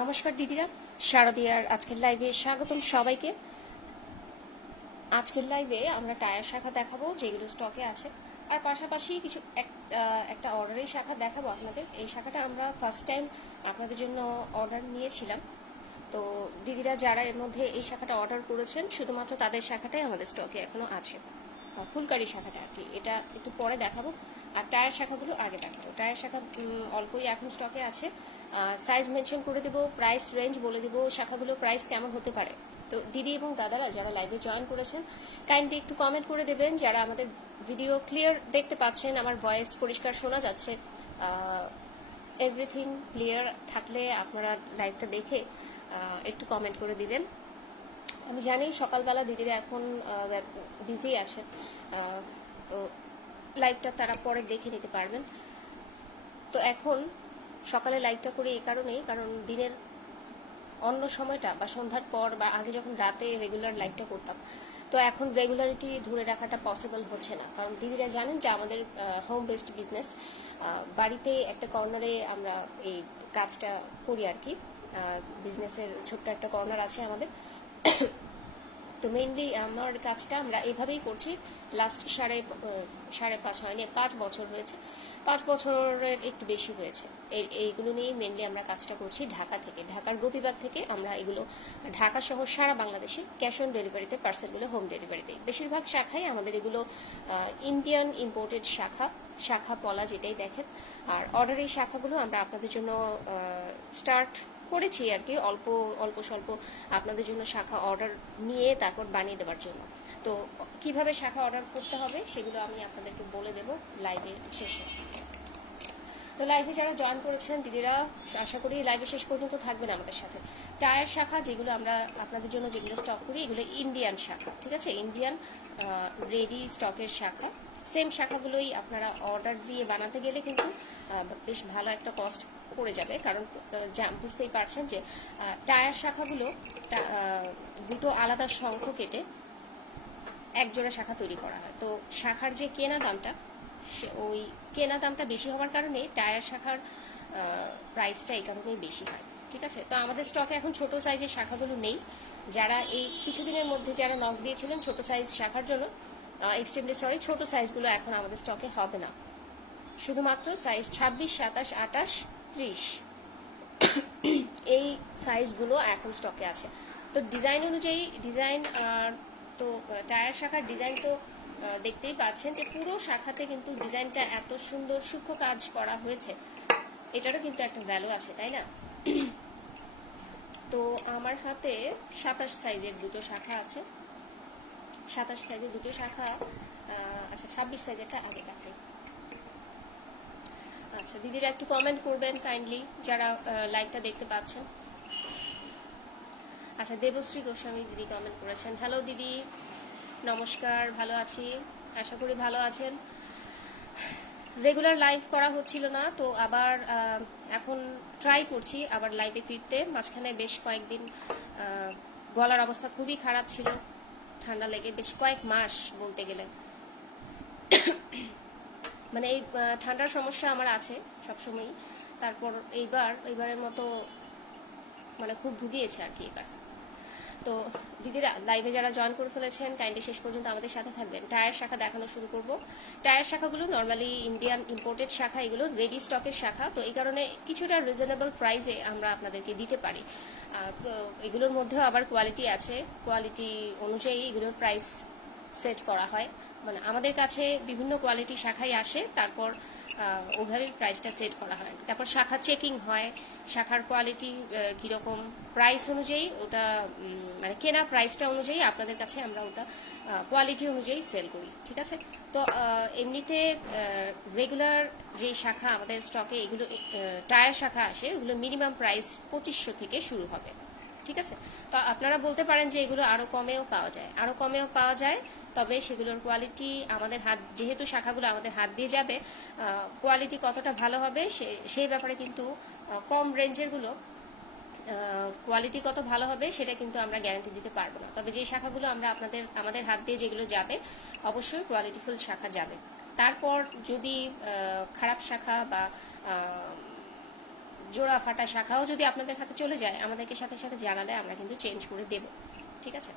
নমস্কার দিদিরা। শারদিয়ার আজকের লাইভে স্বাগতম সবাইকে। আজকের লাইভে আমরা টায়ার শাখা দেখাবো, যেগুলো স্টকে আছে। আর পাশাপাশি কিছু একটা অর্ডারের শাখা দেখাবো আপনাদের। এই শাখাটা আমরা ফার্স্ট টাইম আপনাদের জন্য অর্ডার নিয়েছিলাম। তো দিদিরা যারা এর মধ্যে এই শাখাটা অর্ডার করেছেন, শুধুমাত্র তাদের শাখাটাই আমাদের স্টকে এখনও আছে। ফুলকারি শাখাটা আর কি। এটা একটু পরে দেখাবো। আর টায়ার শাখাগুলো আগে দেখাবো। টায়ার শাখা অল্পই এখন স্টকে আছে। সাইজ মেনশন করে দেবো প্রাইস রেঞ্জ বলে দেবো শাখাগুলো প্রাইস কেমন হতে পারে। তো দিদি এবং দাদারা যারা লাইভে জয়েন করেছেন কাইন্ডলি একটু কমেন্ট করে দেবেন। যারা আমাদের ভিডিও ক্লিয়ার দেখতে পাচ্ছেন, আমার ভয়েস পরিষ্কার শোনা যাচ্ছে এভরিথিং ক্লিয়ার থাকলে আপনারা লাইভটা দেখে একটু কমেন্ট করে দিবেন। আমি জানি সকালবেলা দিদিরা এখন বিজি তো লাইভটা তারা পরে দেখে নিতে পারবেন। তো এখন সকালে লাইভটা করি এই কারণেই, কারণ দিনের অন্য সময়টা বা সন্ধ্যার পর বা আগে যখন রাতে রেগুলার লাইভটা করতাম, তো এখন রেগুলারিটি ধরে রাখাটা পসিবল হচ্ছে না। কারণ দিদিরা জানেন যে আমাদের হোম বেসড বিজনেস বাড়িতে একটা কর্নারে আমরা এই কাজটা করি আর কি। বিজনেসের ছোট্ট একটা কর্নার আছে আমাদের। তো মেইনলি আমার কাজটা আমরা এভাবেই করছি। লাস্ট সাড়ে সাড়ে পাঁচ হয়নি, পাঁচ বছর হয়েছে। পাঁচ বছরের একটু বেশি হয়েছে। এই এইগুলো নিয়েই মেনলি আমরা কাজটা করছি ঢাকা থেকে। ঢাকার গোপীবাগ থেকে আমরা এগুলো ঢাকা সহ সারা বাংলাদেশে ক্যাশ অন ডেলিভারিতে পার্সেলগুলো হোম ডেলিভারিতে বেশিরভাগ শাখায় আমাদের এগুলো ইন্ডিয়ান ইম্পোর্টেড শাখা শাখা পলা যেটাই দেখেন। আর অর্ডারের শাখাগুলো আমরা আপনাদের জন্য স্টার্ট করেছি আর কি, অল্প অল্প স্বল্প আপনাদের জন্য শাখা অর্ডার নিয়ে তারপর বানিয়ে দেওয়ার জন্য। তো কীভাবে শাখা অর্ডার করতে হবে সেগুলো আমি আপনাদেরকে বলে দেব লাইভের শেষে। তো লাইভে যারা জয়েন করেছেন দিদিরা, আশা করি লাইভে শেষ পর্যন্ত থাকবেন আমাদের সাথে। টায়ার শাখা যেগুলো আমরা আপনাদের জন্য যেগুলো স্টক করি, এগুলো ইন্ডিয়ান শাখা, ঠিক আছে? ইন্ডিয়ান রেডি স্টকের শাখা। সেম শাখাগুলোই আপনারা অর্ডার দিয়ে বানাতে গেলে কিন্তু বেশ ভালো একটা কস্ট পড়ে যাবে। কারণ বুঝতেই পারছেন যে টায়ার শাখাগুলো দুটো আলাদা শঙ্খ কেটে একজোড়া শাখা তৈরি করা হয়। তো শাখার যে কেনা দামটা ওই কেনা দামটা বেশি হওয়ার কারণে টায়ার শাখার প্রাইসটা এই কারণেই বেশি হয়। ঠিক আছে? তো আমাদের স্টকে এখন ছোট সাইজের শাখাগুলো নেই। যারা এই কিছুদিনের মধ্যে যারা নক দিয়েছিলেন ছোট সাইজ শাখার জন্য এক্সট্রিমলি সরি ছোট সাইজগুলো এখন আমাদের স্টকে হবে না। শুধুমাত্র সাইজ ছাব্বিশ, সাতাশ, আটাশ, ত্রিশ। এই সাইজগুলো এখন স্টকে আছে। তো ডিজাইন অনুযায়ী ডিজাইন তো টায়ার শাখার ডিজাইন তো দেখতেই পাচ্ছেন যে পুরো শাখাতে কিন্তু ডিজাইনটা এত সুন্দর, সূক্ষ্ম কাজ করা হয়েছে। এটারও কিন্তু একটা ভ্যালু আছে, তাই না? তো আমার হাতে সাতাশ সাইজের দুটো শাখা আছে। সাতাশ সাইজের দুটো শাখা আচ্ছা ছাব্বিশ সাইজেরটা আগে কাটে আচ্ছা দিদিরা একটু কমেন্ট করবেন কাইন্ডলি যারা লাইভটা দেখতে পাচ্ছেন। আচ্ছা দেবশ্রী গোস্বামী দিদি কমেন্ট করেছেন। হ্যালো দিদি। নমস্কার, ভালো আছি? আশা করি ভালো আছেন। রেগুলার লাইভ করা হচ্ছিল না, তো আবার এখন ট্রাই করছি আবার লাইভে ফিরতে। মাঝখানে বেশ কয়েকদিন গলার অবস্থা খুবই খারাপ ছিল। ঠান্ডা লেগে বেশ কয়েক মাস বলতে গেলে। মানে এই ঠান্ডার সমস্যা আমার আছে সবসময়ই। তারপর এইবার, এইবারের মতো মানে খুব ভুগিয়েছে আর কি এবার। তো দিদিরা লাইভে যারা জয়েন করে ফেলেছেন কাইন্ডলি শেষ পর্যন্ত আমাদের সাথে থাকবেন। টায়ার শাখা দেখানো শুরু করব। টায়ার শাখাগুলো নর্মালি ইন্ডিয়ান ইম্পোর্টেড শাখা, এগুলো রেডি স্টকের শাখা। তো এই কারণে কিছুটা রিজনেবল প্রাইসে আমরা আপনাদেরকে দিতে পারি। এগুলোর মধ্যেও আবার কোয়ালিটি আছে। কোয়ালিটি অনুযায়ী এগুলোর প্রাইস সেট করা হয়। মানে আমাদের কাছে বিভিন্ন কোয়ালিটি শাখাই আসে, তারপর ওভাবে প্রাইসটা সেট করা হয়। তারপর শাখা চেকিং হয়, শাখার কোয়ালিটি কীরকম প্রাইস অনুযায়ী ওটা মানে কেনা প্রাইসটা অনুযায়ী আপনাদের কাছে আমরা ওটা কোয়ালিটি অনুযায়ী সেল করি, ঠিক আছে? তো এমনিতে রেগুলার যে শাখা আমাদের স্টকে এগুলো টায়ার শাখা আসে, ওগুলো মিনিমাম প্রাইস পঁচিশশো থেকে শুরু হবে, ঠিক আছে? তো আপনারা বলতে পারেন যে এগুলো আরও কমেও পাওয়া যায়। আরও কমেও পাওয়া যায় তবে সেগুলোর কোয়ালিটি আমাদের হাত, যেহেতু শাখাগুলো আমাদের হাত দিয়ে যাবে কোয়ালিটি কতটা ভালো হবে সে- সেই ব্যাপারে কিন্তু কম রেঞ্জেরগুলো কোয়ালিটি কত ভালো হবে সেটা কিন্তু আমরা গ্যারান্টি দিতে পারব না। তবে যে শাখাগুলো আমরা আপনাদের, আমাদের হাত দিয়ে যেগুলো যাবে, অবশ্যই কোয়ালিটিফুল শাখা যাবে। তারপর যদি খারাপ শাখা বা জোড়া ফাটা শাখাও যদি আপনাদের হাতে চলে যায়, আমাদেরকে সাথে সাথে জানালে আমরা কিন্তু চেঞ্জ করে দেব। ঠিক আছে?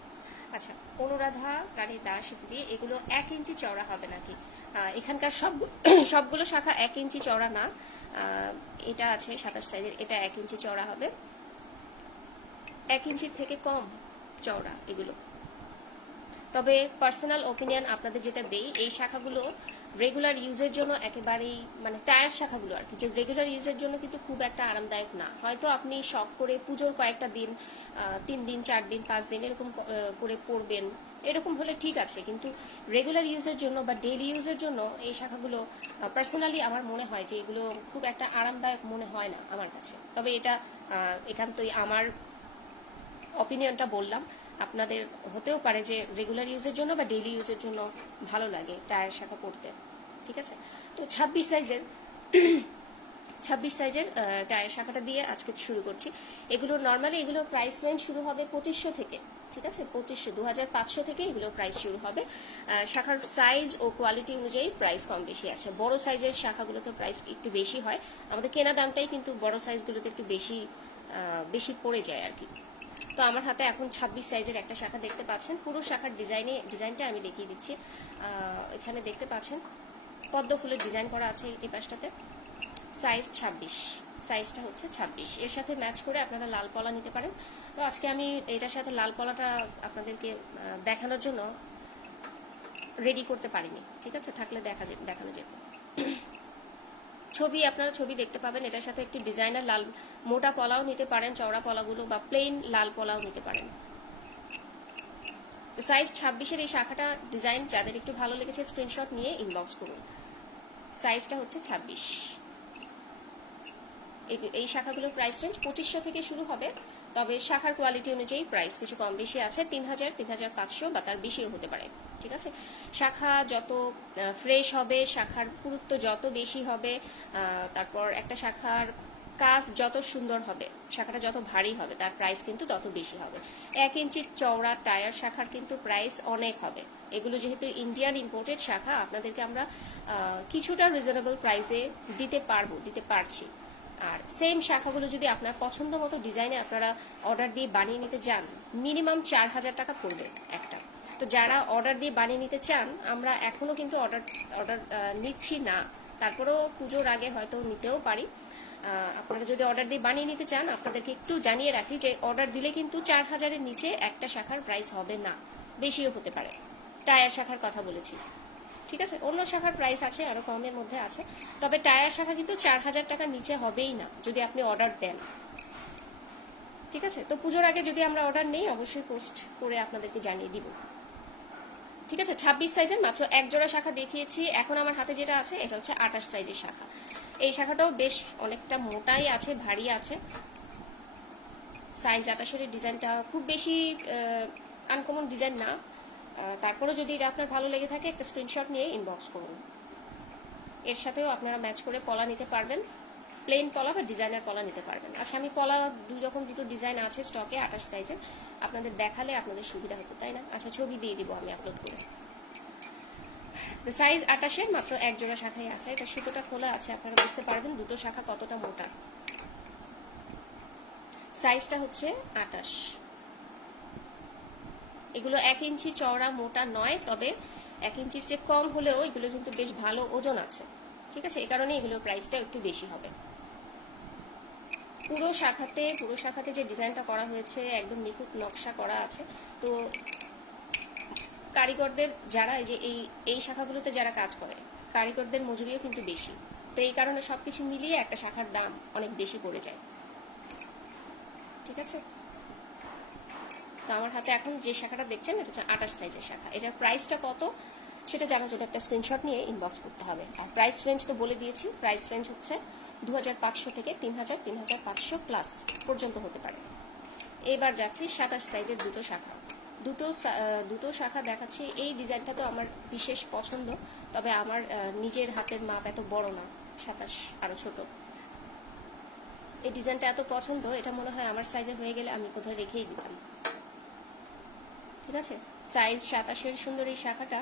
আচ্ছা অনুরাধা, রানী দাস দিদি এগুলো এক ইঞ্চি চওড়া হবে নাকি? এখানকার সব সবগুলো শাখা এক ইঞ্চি চওড়া না। এটা আছে সাতাশ সাইজের, এটা এক ইঞ্চি চওড়া হবে। এক ইঞ্চির থেকে কম চওড়া এগুলো। তবে পার্সোনাল ওপিনিয়ন আপনাদের যেটা দেই, এই শাখাগুলো রেগুলার ইউজের জন্য একেবারেই মানে টায়ার শাখাগুলো আর কি যে রেগুলার ইউজের জন্য কিন্তু খুব একটা আরামদায়ক না। হয়তো আপনি শখ করে পুজোর কয়েকটা দিন তিন দিন চার দিন পাঁচ দিন এরকম করে পড়বেন এরকম হলে ঠিক আছে। কিন্তু রেগুলার ইউজের জন্য বা ডেইলি ইউজের জন্য এই শাখাগুলো পার্সোনালি আমার মনে হয় যে এগুলো খুব একটা আরামদায়ক মনে হয় না আমার কাছে। তবে এটা আহ, একান্তই আমার অপিনিয়নটা বললাম। আপনাদের হতেও পারে যে রেগুলার ইউজের জন্য বা ডেইলি ইউজের জন্য ভালো লাগে টায়ার শাখা পড়তে ঠিক আছে? তো ছাব্বিশ সাইজের ছাব্বিশ সাইজের টায়ার শাখাটা দিয়ে আজকে শুরু করছি। এগুলো নর্মালি এগুলো প্রাইস রেঞ্জ শুরু হবে পঁচিশশো থেকে, ঠিক আছে? পঁচিশশো দু হাজার পাঁচশো থেকে এগুলো প্রাইস শুরু হবে। শাখার সাইজ ও কোয়ালিটি অনুযায়ী প্রাইস কম বেশি আছে। বড় সাইজের শাখাগুলোতে প্রাইস একটু বেশি হয়। আমাদের কেনা দামটাই কিন্তু বড় সাইজগুলোতে একটু বেশি বেশি পড়ে যায় আর কি। তো আমার হাতে এখন ছাব্বিশ সাইজের একটা শাখা দেখতে পাচ্ছেন। পুরো শাখার ডিজাইনে ডিজাইনটা আমি দেখিয়ে দিচ্ছি। এখানে দেখতে পাচ্ছেন পদ্ম ফুলের ডিজাইন করা আছে এই পাশটাতে। সাইজ ছাব্বিশ। সাইজটা হচ্ছে ছাব্বিশ। এর সাথে ম্যাচ করে আপনারা লাল পলা নিতে পারেন। তো আজকে আমি এটার সাথে লাল পলাটা আপনাদেরকে দেখানোর জন্য রেডি করতে পারিনি। ঠিক আছে? থাকলে দেখা দেখানো যেত। ছবি, আপনারা ছবি দেখতে পাবেন। এটার সাথে একটু ডিজাইনার লাল মোটা পলাও নিতে পারেন, চওড়া পলাগুলো বা প্লেন লাল পলাও নিতে পারেন। সাইজ ছাব্বিশের এই শাখাটা ডিজাইন যাদের একটু ভালো লেগেছে স্ক্রিনশট নিয়ে ইনবক্স করুন। সাইজটা হচ্ছে ছাব্বিশ। এই- শাখাগুলোর প্রাইস রেঞ্জ পঁচিশশো থেকে শুরু হবে, তবে শাখার কোয়ালিটি অনুযায়ী প্রাইস কিছু কম বেশি আছে তিন হাজার তিন হাজার পাঁচশো বা তার বেশিও হতে পারে, ঠিক আছে? শাখা যত ফ্রেশ হবে, শাখার পুরুত্ব যত বেশি হবে তারপর একটা শাখার কাজ যত সুন্দর হবে, শাখাটা যত ভারী হবে, তার প্রাইস কিন্তু তত বেশি হবে। এক ইঞ্চির চওড়া টায়ার শাখার কিন্তু প্রাইস অনেক হবে। এগুলো যেহেতু ইন্ডিয়ান ইম্পোর্টেড শাখা, আপনাদেরকে আমরা কিছুটা রিজনেবল প্রাইসে দিতে পারব, দিতে পারছি। আর সেম শাখাগুলো যদি আপনার পছন্দ মতো ডিজাইনে আপনারা অর্ডার দিয়ে বানিয়ে নিতে চান মিনিমাম চার হাজার টাকা পড়বে একটা। তো যারা অর্ডার দিয়ে বানিয়ে নিতে চান, আমরা এখনও কিন্তু অর্ডার অর্ডার নিচ্ছি না। তারপরেও পুজোর আগে হয়তো নিতেও পারি। আপনারা যদি অর্ডার দিয়ে বানিয়ে নিতে চান, আপনাদেরকে একটু জানিয়ে রাখি যে অর্ডার দিলে কিন্তু চার হাজারের নিচে একটা শাখার প্রাইস হবে না। বেশিও হতে পারে। টায়ার শাখার কথা বলেছি। ঠিক আছে? অন্য শাখার প্রাইস আছে, আরও কমের মধ্যে আছে। তবে টায়ার শাখা কিন্তু চার হাজার টাকার নিচে হবেই না, যদি আপনি অর্ডার দেন। ঠিক আছে? তো পুজোর আগে যদি আমরা অর্ডার নেই, অবশ্যই পোস্ট করে আপনাদেরকে জানিয়ে দিব। ঠিক আছে? ছাব্বিশ সাইজের মাত্র এক জোড়া শাখা দেখিয়েছি। এখন আমার হাতে যেটা আছে, এটা হচ্ছে আঠাশ সাইজের শাখা। এই শাখাটাও বেশ অনেকটা মোটাই আছে ভারী আছে। সাইজ আটাশের ডিজাইনটা খুব বেশি আনকমন ডিজাইন না। আহ, তারপরেও যদি এটা আপনার ভালো লেগে থাকে একটা স্ক্রিনশট নিয়ে ইনবক্স করুন। এর সাথেও আপনারা ম্যাচ করে পলা নিতে পারবেন। প্লেন পলা বা ডিজাইনার পলা নিতে পারবেন। আচ্ছা আমি পলা দুই রকম দুটো ডিজাইন আছে স্টকে আঠাশ সাইজের আপনাদের দেখালে আপনাদের সুবিধা হতো তাই না? আচ্ছা ছবি দিয়ে দিব আমি আপলোড করে। সাইজ আটাশের মাত্র এক জোড়া শাখাই আছে। এটা সুতোটা খোলা আছে, আপনারা বুঝতে পারবেন দুটো শাখা কতটা মোটা। সাইজটা হচ্ছে আটাশ। এগুলো এক ইঞ্চি চওড়া, মোটা নয়, তবে এক ইঞ্চির চেয়ে কম হলেও এগুলো কিন্তু বেশ ভালো ওজন আছে। ঠিক আছে? এই কারণে এগুলোর প্রাইসটা একটু বেশি হবে। পুরো শাখাতে পুরো শাখাতে যে ডিজাইনটা করা হয়েছে, একদম নিখুঁত নকশা করা আছে। তো কারিগরদের যারা এই যে এই এই শাখাগুলোতে যারা কাজ করে, কারিগরদের মজুরিও কিন্তু বেশি। তো এই কারণে সবকিছু মিলিয়ে একটা শাখার দাম অনেক বেশি পড়ে যায়। ঠিক আছে? তো আমার হাতে এখন যে শাখাটা দেখছেন, এটা হচ্ছে আঠাশ সাইজের শাখা। এটার প্রাইসটা কত সেটা জানার জন্য একটা স্ক্রিনশট নিয়ে ইনবক্স করতে হবে। আর প্রাইস রেঞ্জ তো বলে দিয়েছি। প্রাইস রেঞ্জ হচ্ছে দু হাজার পাঁচশো থেকে তিন হাজার তিন হাজার পাঁচশো প্লাস পর্যন্ত হতে পারে। এবার যাচ্ছি সাতাশ সাইজের দুটো শাখা। দুটো দুটো শাখা দেখাচ্ছি। এই ডিজাইনটা তো আমার বিশেষ পছন্দ, তবে আমার নিজের হাতের মাপ এত বড় না, সাতাশ, আরও ছোট। এই ডিজাইনটা এত পছন্দ, এটা মনে হয় আমার সাইজে হয়ে গেলে আমি কোথাও রেখেই দিতাম। ঠিক আছে? সাইজ সাতাশের সুন্দর এই শাখাটা,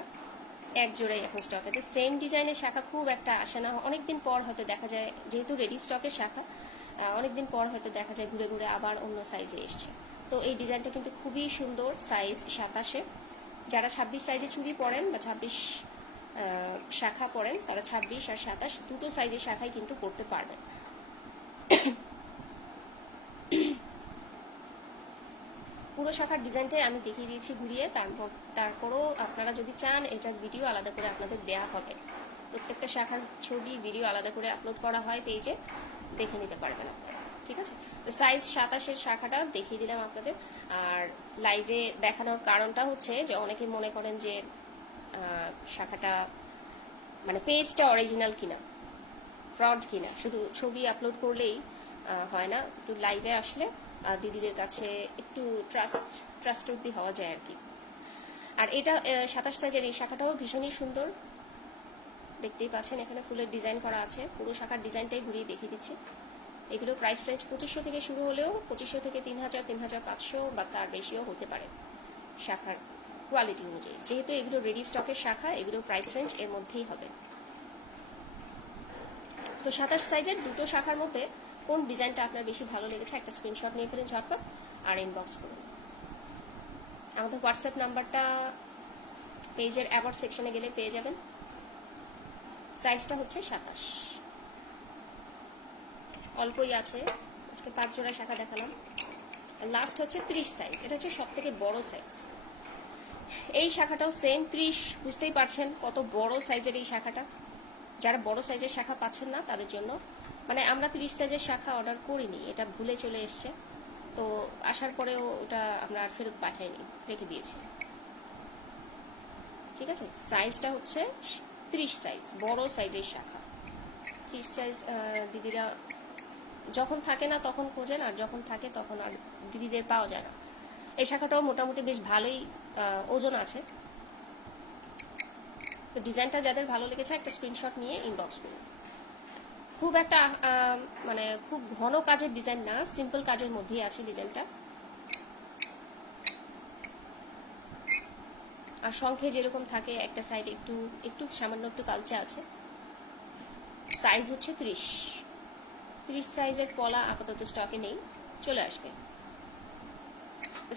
এক জোড়াই এখন স্টক আছে। সেম ডিজাইনের শাখা খুব একটা আসে না, অনেকদিন পর হয়তো দেখা যায়, যেহেতু রেডি স্টকের শাখা অনেকদিন পর হয়তো দেখা যায় ঘুরে ঘুরে আবার অন্য সাইজে এসছে। তো এই ডিজাইনটা কিন্তু খুবই সুন্দর সাইজ সাতাশে। যারা ছাব্বিশ সাইজে চুড়ি পরেন বা ছাব্বিশ শাখা পরেন, তারা ছাব্বিশ আর সাতাশ দুটো সাইজের শাখাই কিন্তু পরতে পারবেন। পুরো শাখার ডিজাইনটাই আমি দেখিয়ে দিয়েছি ঘুরিয়ে, তারপর, তারপরও আপনারা যদি চান, এটার ভিডিও আলাদা করে আপনাদের দেয়া হবে। প্রত্যেকটা শাখার ছবি ভিডিও আলাদা করে আপলোড করা হয় পেজে দেখে নিতে পারবেন। আপনারা ঠিক আছে? সাইজ সাতাশের শাখাটা দেখিয়ে দিলাম আপনাদের। আর লাইভে দেখানোর কারণটা হচ্ছে যে অনেকে মনে করেন যে শাখাটা মানে পেজটা অরিজিনাল কিনা ফ্রড কিনা। শুধু ছবি আপলোড করলেই হয় না। একটু লাইভে আসলে দিদিদের কাছে একটু ট্রাস্ট ট্রাস্টওয়ার্দি হওয়া যায় আর কি। আর এটা সাতাশ সাইজের এই শাখাটাও ভীষণই সুন্দর। দেখতেই পাচ্ছেন, এখানে ফুলের ডিজাইন করা আছে। পুরো শাখার ডিজাইনটাই ঘুরিয়ে দেখিয়ে দিচ্ছি। এগুলো প্রাইস রেঞ্জ পঁচিশশো থেকে শুরু হলেও পঁচিশশো থেকে তিন হাজার তিন হাজার পাঁচশো বা তার বেশিও হতে পারে শাখার কোয়ালিটি অনুযায়ী। যেহেতু এগুলো রেডি স্টকের শাখা, এগুলো প্রাইস রেঞ্জ এর মধ্যেই হবে। তো সাতাশ সাইজের দুটো শাখার মধ্যে কোন ডিজাইনটা আপনার বেশি ভালো লেগেছে একটা স্ক্রিনশট নিয়ে ফেলুন ঝটপট আর ইনবক্স করুন। আমাদের হোয়াটসঅ্যাপ নাম্বারটা পেজের অ্যাওয়ার্ড সেকশনে গেলে পেয়ে যাবেন। সাইজটা হচ্ছে সাতাশ। অল্পই আছে। আজকে পাঁচ জোড়া শাখা দেখালাম। লাস্ট হচ্ছে ত্রিশ সাইজ এটা হচ্ছে সব থেকে বড় সাইজ এই শাখাটাও সেম ত্রিশ, বুঝতেই পারছেন কত বড় সাইজের এই শাখাটা। যারা বড় সাইজের শাখা পাচ্ছেন না তাদের জন্য। মানে আমরা ত্রিশ সাইজের শাখা অর্ডার করিনি, এটা ভুলে চলে এসছে। তো আসার পরেও ওটা আমরা আর ফেরত পাঠাইনি, রেখে দিয়েছি। ঠিক আছে? সাইজটা হচ্ছে ত্রিশ সাইজ বড় সাইজের শাখা। ত্রিশ সাইজ দিদিরা যখন থাকে না তখন খোঁজেন, আর যখন থাকে তখন আর দিদিদের পাওয়া যায় না। এই শাখাটাও মোটামুটি বেশ ভালোই ওজন আছে। ডিজাইনটা যাদের ভালো লেগেছে, একটা স্ক্রিনশট নিয়ে ইনবক্স করুন। খুব একটা মানে খুব ঘন কাজের ডিজাইন না সিম্পল কাজের মধ্যেই আছে ডিজাইনটা। আর শঙ্খে যেরকম থাকে, একটা সাইড একটু একটু সামান্য একটু কালচে আছে। সাইজ হচ্ছে ত্রিশ। ত্রিশ সাইজের পলা আপাতত স্টকে নেই, চলে আসবে।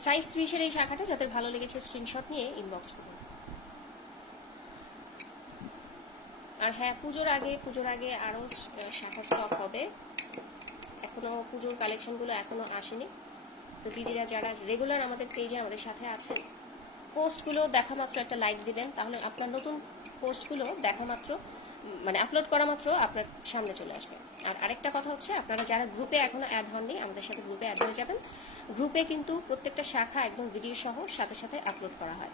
সাইজ ত্রিশের এই শাখাটা, যাদের ভালো লেগেছে স্ক্রিনশট নিয়ে ইনবক্স করুন। আর হ্যাঁ পুজোর আগে পুজোর আগে আরও শাখা স্টক হবে। এখনও পুজোর কালেকশনগুলো এখনও আসেনি। তো দিদিরা যারা রেগুলার আমাদের পেজে আমাদের সাথে আছেন পোস্টগুলো দেখা মাত্র একটা লাইক দিবেন। তাহলে আপনার নতুন পোস্টগুলো দেখা মাত্র মানে আপলোড করা মাত্র আপনার সামনে চলে আসবে। আর আরেকটা কথা হচ্ছে, আপনারা যারা গ্রুপে এখনও অ্যাড হননি, আমাদের সাথে গ্রুপে অ্যাড হয়ে যাবেন। গ্রুপে কিন্তু প্রত্যেকটা শাখা একদম ভিডিও সহ সাথে সাথে আপলোড করা হয়।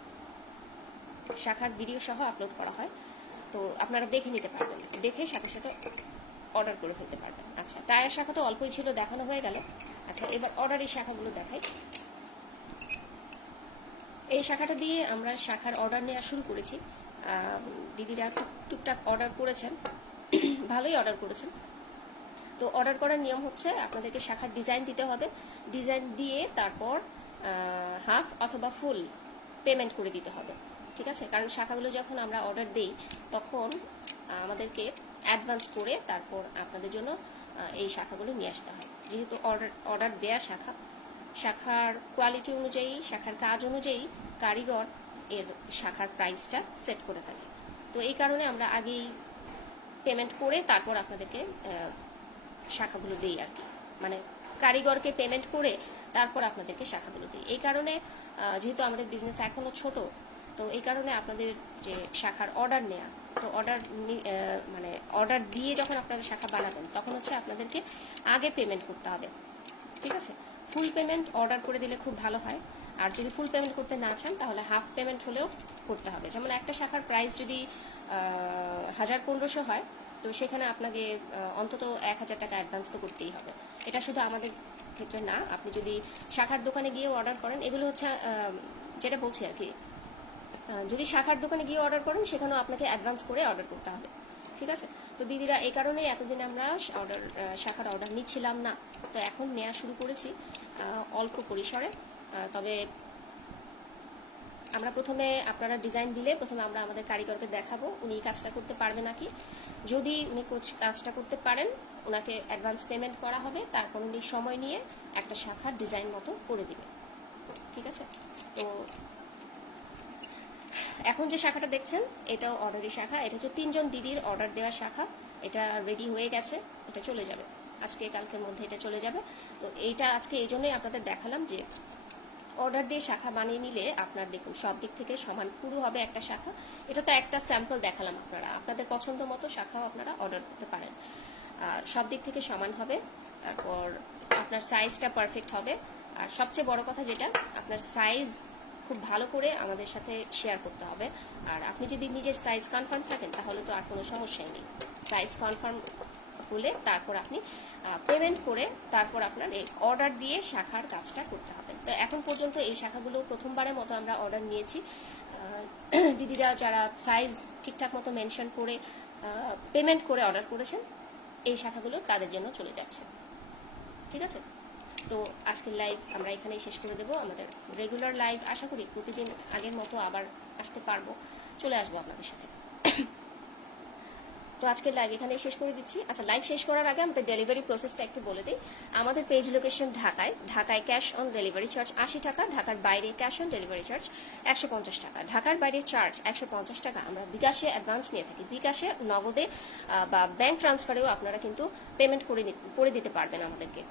শাখার ভিডিও সহ আপলোড করা হয়। তো আপনারা দেখে নিতে পারবেন। দেখে সাথে সাথে অর্ডার করে ফেলতে পারবেন। আচ্ছা টায়ার শাখা তো অল্পই ছিল, দেখানো হয়ে গেল। আচ্ছা এবার অর্ডারের শাখাগুলো দেখাই। এই শাখাটা দিয়ে আমরা শাখার অর্ডার নেওয়া শুরু করেছি। দিদিরা টুক- টুকটাক অর্ডার করেছেন। ভালোই অর্ডার করেছেন। তো অর্ডার করার নিয়ম হচ্ছে আপনাদেরকে শাখার ডিজাইন দিতে হবে। ডিজাইন দিয়ে তারপর হাফ অথবা ফুল পেমেন্ট করে দিতে হবে। ঠিক আছে? কারণ শাখাগুলো যখন আমরা অর্ডার দেই, তখন আমাদেরকে অ্যাডভান্স করে তারপর আপনাদের জন্য এই শাখাগুলো নিয়ে আসতে হয়। যেহেতু অর্ডার অর্ডার দেয়া শাখা, শাখার কোয়ালিটি অনুযায়ী, শাখার কাজ অনুযায়ী কারিগর এর শাখার প্রাইসটা সেট করে থাকে। তো এই কারণে আমরা আগেই পেমেন্ট করে তারপর আপনাদেরকে শাখাগুলো দিই আর কি। মানে কারিগরকে পেমেন্ট করে তারপর আপনাদেরকে শাখাগুলো দিই। এই কারণে যেহেতু আমাদের বিজনেস এখনও ছোট, তো এই কারণে আপনাদের যে শাখার অর্ডার নেওয়া তো অর্ডার মানে অর্ডার দিয়ে যখন আপনারা শাখা বানাবেন, তখন হচ্ছে আপনাদেরকে আগে পেমেন্ট করতে হবে। ঠিক আছে? ফুল পেমেন্ট অর্ডার করে দিলে খুব ভালো হয়। আর যদি ফুল পেমেন্ট করতে না চান, তাহলে হাফ পেমেন্ট হলেও করতে হবে। যেমন একটা শাখার প্রাইস যদি হাজার পনেরোশো হয়, তো সেখানে আপনাকে অন্তত এক হাজার টাকা অ্যাডভান্স তো করতেই হবে। এটা শুধু আমাদের ক্ষেত্রে না, আপনি যদি শাখার দোকানে গিয়ে অর্ডার করেন, এগুলো হচ্ছে যেটা বলছি আর কি যদি শাখার দোকানে গিয়ে অর্ডার করেন, সেখানেও আপনাকে অ্যাডভান্স করে অর্ডার করতে হবে। ঠিক আছে? তো দিদিরা, এই কারণেই এতদিন আমরা অর্ডার শাখার অর্ডার নিচ্ছিলাম না। তো এখন নেওয়া শুরু করেছি অল্প পরিসরে। তবে আমরা প্রথমে আপনারা ডিজাইন দিলে প্রথমে আমরা আমাদের কারিগরকে দেখাবো, উনি কাজটা করতে পারবে নাকি। যদি উনি কাজটা করতে পারেন, ওনাকে অ্যাডভান্স পেমেন্ট করা হবে, তারপর উনি সময় নিয়ে একটা শাখার ডিজাইন মতো করে দিবে। ঠিক আছে? তো এখন যে শাখাটা দেখছেন, এটাও অর্ডারি শাখা। এটা হচ্ছে তিনজন দিদির অর্ডার দেওয়ার শাখা। এটা রেডি হয়ে গেছে, এটা চলে যাবে। আজকে কালকের মধ্যে এটা চলে যাবে। তো এইটা আজকে এই জন্যই আপনাদের দেখালাম যে অর্ডার দিয়ে শাখা বানিয়ে নিলে আপনার দেখুন সব দিক থেকে সমান পুরো হবে একটা শাখা। এটা তো একটা স্যাম্পল দেখালাম আপনারা। আপনাদের পছন্দ মতো শাখাও আপনারা অর্ডার করতে পারেন। সব দিক থেকে সমান হবে। তারপর আপনার সাইজটা পারফেক্ট হবে। আর সবচেয়ে বড় কথা যেটা, আপনার সাইজ খুব ভালো করে আমাদের সাথে শেয়ার করতে হবে। আর আপনি যদি নিজের সাইজ কনফার্ম থাকেন, তাহলে তো আর কোনো সমস্যাই নেই। সাইজ কনফার্ম হলে তারপর আপনি পেমেন্ট করে তারপর আপনার এই অর্ডার দিয়ে শাখার কাজটা করতে হবে। তো এখন পর্যন্ত এই শাখাগুলো প্রথমবারের মতো আমরা অর্ডার নিয়েছি। দিদিরা যারা সাইজ ঠিকঠাক মতো মেনশন করে পেমেন্ট করে অর্ডার করেছেন, এই শাখাগুলো তাদের জন্য চলে যাচ্ছে। ঠিক আছে? তো আজকের লাইভ আমরা এখানেই শেষ করে দেবো। আমাদের রেগুলার লাইভ আশা করি প্রতিদিন আগের মতো আবার আসতে পারব। চলে আসব আপনাদের সাথে। তো আজকের লাইভ এখানেই শেষ করে দিচ্ছি। আচ্ছা লাইভ শেষ করার আগে আমাদের ডেলিভারি প্রসেসটা একটু বলে দিই। আমাদের পেজ লোকেশন ঢাকায় ঢাকায় ক্যাশ অন ডেলিভারি চার্জ আশি টাকা, ঢাকার বাইরে ক্যাশ অন ডেলিভারি চার্জ একশো পঞ্চাশ টাকা, ঢাকার বাইরে চার্জ একশো পঞ্চাশ টাকা। আমরা বিকাশে অ্যাডভান্স নিয়ে থাকি। বিকাশে, নগদে বা ব্যাংক ট্রান্সফারেও আপনারা কিন্তু পেমেন্ট করে করে দিতে পারবেন আমাদেরকে।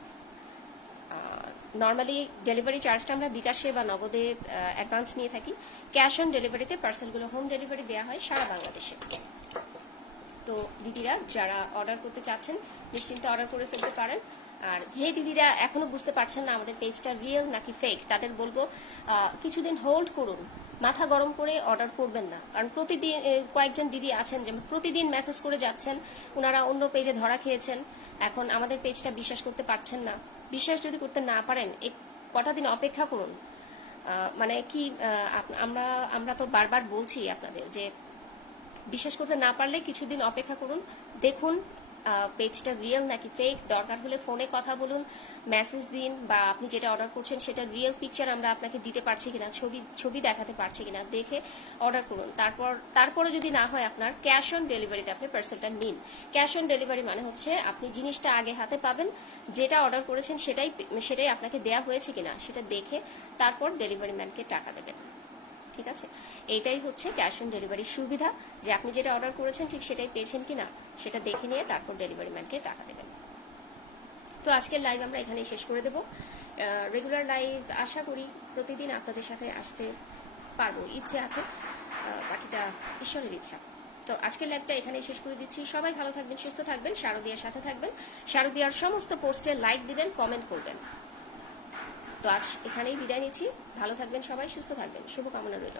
নর্মালি ডেলিভারি চার্জটা আমরা বিকাশে বা নগদে অ্যাডভান্স নিয়ে থাকি। ক্যাশ অন ডেলিভারিতে পার্সেলগুলো হোম ডেলিভারি দেওয়া হয় সারা বাংলাদেশে। তো দিদিরা যারা অর্ডার করতে চাচ্ছেন, নিশ্চিন্তে অর্ডার করে ফেলতে পারেন। আর যে দিদিরা এখনও বুঝতে পারছেন না আমাদের পেজটা রিয়েল নাকি ফেক তাদের বলব কিছুদিন হোল্ড করুন। মাথা গরম করে অর্ডার করবেন না। কারণ প্রতিদিন কয়েকজন দিদি আছেন যে প্রতিদিন মেসেজ করে যাচ্ছেন ওনারা অন্য পেজে ধরা খেয়েছেন। এখন আমাদের পেজটা বিশ্বাস করতে পারছেন না। বিশ্বাস যদি করতে না পারেন এক কটা দিন অপেক্ষা করুন। মানে কি আমরা আমরা তো বারবার বলছি আপনাদের যে বিশ্বাস করতে না পারলে কিছুদিন অপেক্ষা করুন। দেখুন পেজটা রিয়েল নাকি ফেক দরকার হলে ফোনে কথা বলুন মেসেজ দিন, বা আপনি যেটা অর্ডার করছেন সেটা রিয়েল পিকচার আমরা আপনাকে দিতে পারছি কিনা, ছবি ছবি দেখাতে পারছি কিনা, দেখে অর্ডার করুন। তারপর তারপরে যদি না হয় আপনার ক্যাশ অন ডেলিভারিতে আপনি পার্সেলটা নিন। ক্যাশ অন ডেলিভারি মানে হচ্ছে আপনি জিনিসটা আগে হাতে পাবেন, যেটা অর্ডার করেছেন সেটাই সেটাই আপনাকে দেয়া হয়েছে কিনা, সেটা দেখে তারপর ডেলিভারি ম্যানকে টাকা দেবেন। ঠিক আছে? এইটাই হচ্ছে ক্যাশ অন ডেলিভারির সুবিধা। যে আপনি যেটা অর্ডার করেছেন ঠিক সেটাই পেয়েছেন কিনা, সেটা দেখে নিয়ে তারপর ডেলিভারি ম্যানকে টাকা দেবেন। তো আজকের লাইভ আমরা এখানেই শেষ করে দেব। রেগুলার লাইভ আশা করি প্রতিদিন আপনাদের সাথে আসতে পারব। ইচ্ছে আছে বাকিটা ঈশ্বরের ইচ্ছা। তো আজকের লাইভটা এখানেই শেষ করে দিচ্ছি। সবাই ভালো থাকবেন, সুস্থ থাকবেন, শারদিয়ার সাথে থাকবেন। শারদিয়ার সমস্ত পোস্টে লাইক দিবেন কমেন্ট করবেন। তো আজ এখানেই বিদায় নিচ্ছি। ভালো থাকবেন সবাই সুস্থ থাকবেন। শুভকামনা রইল।